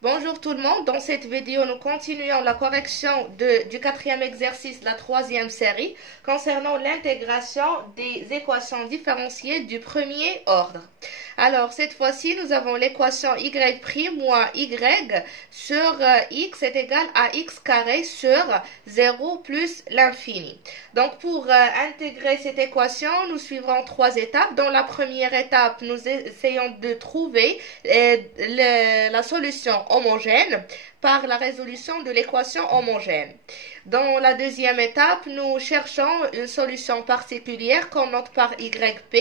Bonjour tout le monde, dans cette vidéo nous continuons la correction du quatrième exercice de la troisième série concernant l'intégration des équations différentielles du premier ordre. Alors cette fois-ci nous avons l'équation y' moins y sur x est égal à x carré sur 0 plus l'infini. Donc pour intégrer cette équation nous suivrons trois étapes. Dans la première étape nous essayons de trouver la solution homogène par la résolution de l'équation homogène. Dans la deuxième étape, nous cherchons une solution particulière qu'on note par YP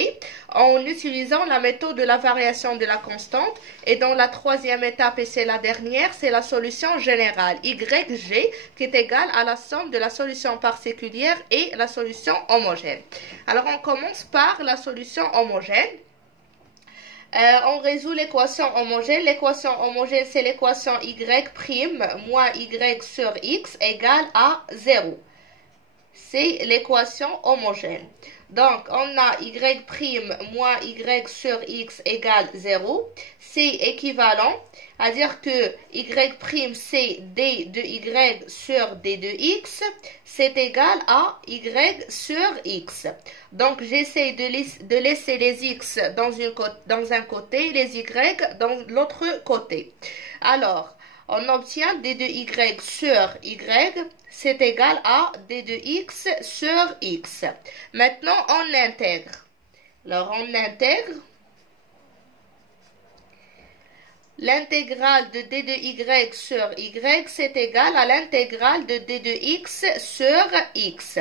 en utilisant la méthode de la variation de la constante. Et dans la troisième étape, et c'est la dernière, c'est la solution générale YG qui est égale à la somme de la solution particulière et la solution homogène. Alors on commence par la solution homogène. On résout l'équation homogène. L'équation homogène, c'est l'équation y' moins y sur x égale à 0. C'est l'équation homogène. Donc, on a y' moins y sur x égale 0. C'est équivalent à dire que y' c'est d de y sur d de x. C'est égal à y sur x. Donc, j'essaie de laisser les x dans un côté, les y dans l'autre côté. Alors, on obtient d de y sur y, c'est égal à d de x sur x. Maintenant, on intègre. Alors, on intègre. L'intégrale de d de y sur y, c'est égal à l'intégrale de d de x sur x.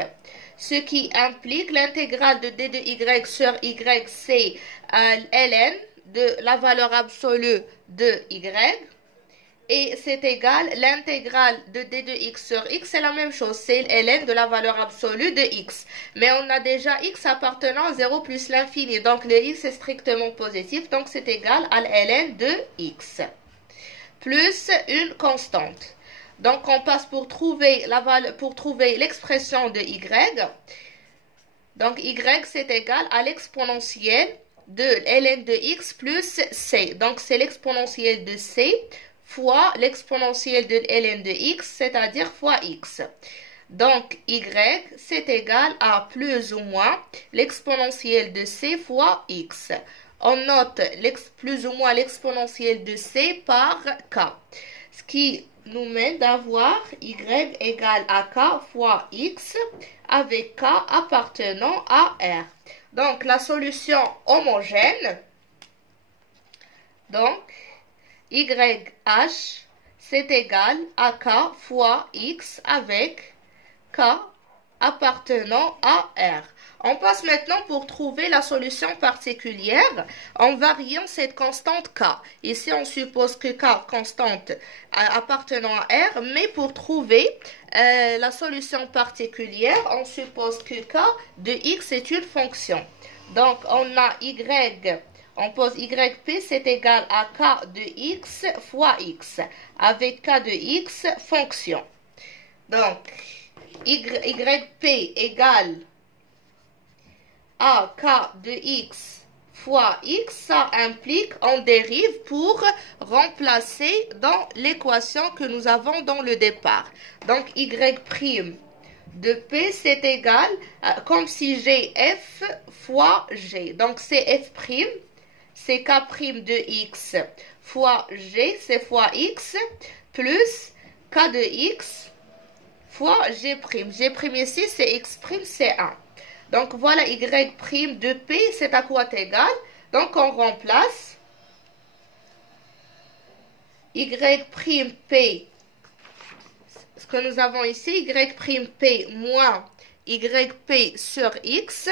Ce qui implique l'intégrale de d de y sur y, c'est ln de la valeur absolue de y. Et c'est égal, l'intégrale de d de x sur x, c'est la même chose, c'est ln de la valeur absolue de x. Mais on a déjà x appartenant à 0 plus l'infini, donc le x est strictement positif, donc c'est égal à ln de x. Plus une constante. Donc on passe pour trouver l'expression de y. Donc y c'est égal à l'exponentielle de ln de x plus c. Donc c'est l'exponentielle de c fois l'exponentielle de ln de x, c'est-à-dire fois x. Donc, y, c'est égal à plus ou moins l'exponentielle de c fois x. On note plus ou moins l'exponentielle de c par k. Ce qui nous mène d'avoir y égale à k fois x avec k appartenant à R. Donc, la solution homogène, donc, YH, c'est égal à K fois X avec K appartenant à R. On passe maintenant pour trouver la solution particulière en variant cette constante K. Ici, on suppose que K, constante appartenant à R, mais pour trouver la solution particulière, on suppose que K de X est une fonction. Donc, on a Y. On pose YP, c'est égal à K de X fois X, avec K de X, fonction. Donc, YP égale à K de X fois X, ça implique, on dérive pour remplacer dans l'équation que nous avons dans le départ. Donc, Y' de P, c'est égal, comme si j'ai F fois G. Donc, c'est F'. C'est k' de x fois g, c'est fois x, plus k de x fois g'. G' ici, c'est x', c'est 1. Donc, voilà y' de p, c'est à quoi égal. Donc, on remplace y' p, ce que nous avons ici, y' p moins y' p sur x,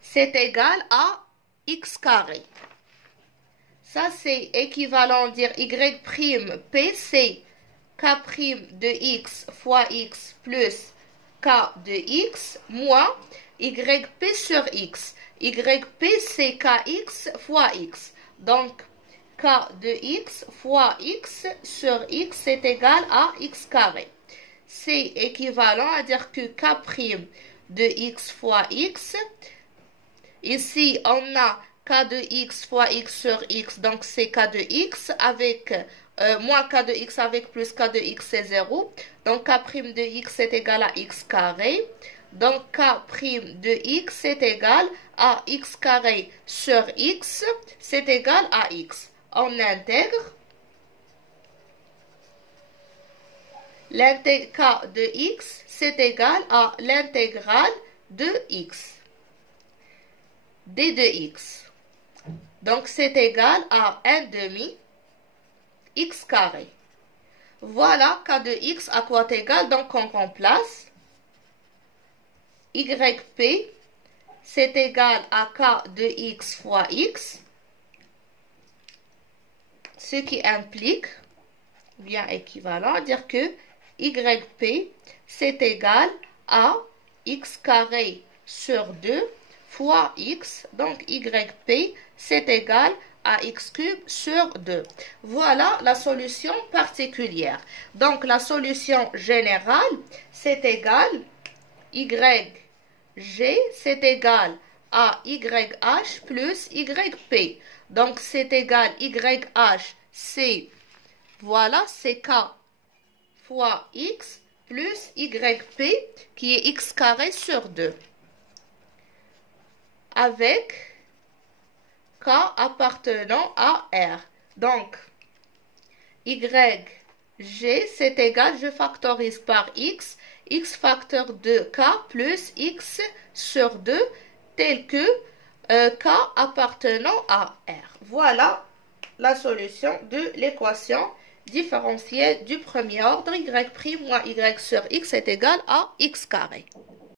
c'est égal à x carré. Ça, c'est équivalent à dire y' p, c'est k' de x fois x plus k de x moins y' p sur x. Y' p, c'est kx fois x. Donc, k de x fois x sur x, c'est égal à x carré. C'est équivalent à dire que k' de x fois x. Ici, on a k de x fois x sur x, donc c'est k de x, avec moins k de x avec plus k de x, c'est 0. Donc k' de x est égal à x carré. Donc k' de x est égal à x carré sur x, c'est égal à x. On intègre. K de x, c'est égal à l'intégrale de x, d de x. Donc, c'est égal à 1 demi x carré. Voilà k de x à quoi est égal. Donc, on remplace. Yp, c'est égal à k de x fois x, ce qui implique, bien équivalent, dire que Yp, c'est égal à x carré sur 2 fois x. Donc, Yp, c'est égal à x cube sur 2. Voilà la solution particulière. Donc, la solution générale, c'est égal YG, c'est égal à YH plus YP. Donc, c'est égal YH, c'est, voilà, c'est K fois X plus YP qui est X carré sur 2. Avec K appartenant à R. Donc, YG, c'est égal, je factorise par X, X facteur de K plus X sur 2, tel que K appartenant à R. Voilà la solution de l'équation différentielle du premier ordre, Y' moins Y sur X est égal à X carré.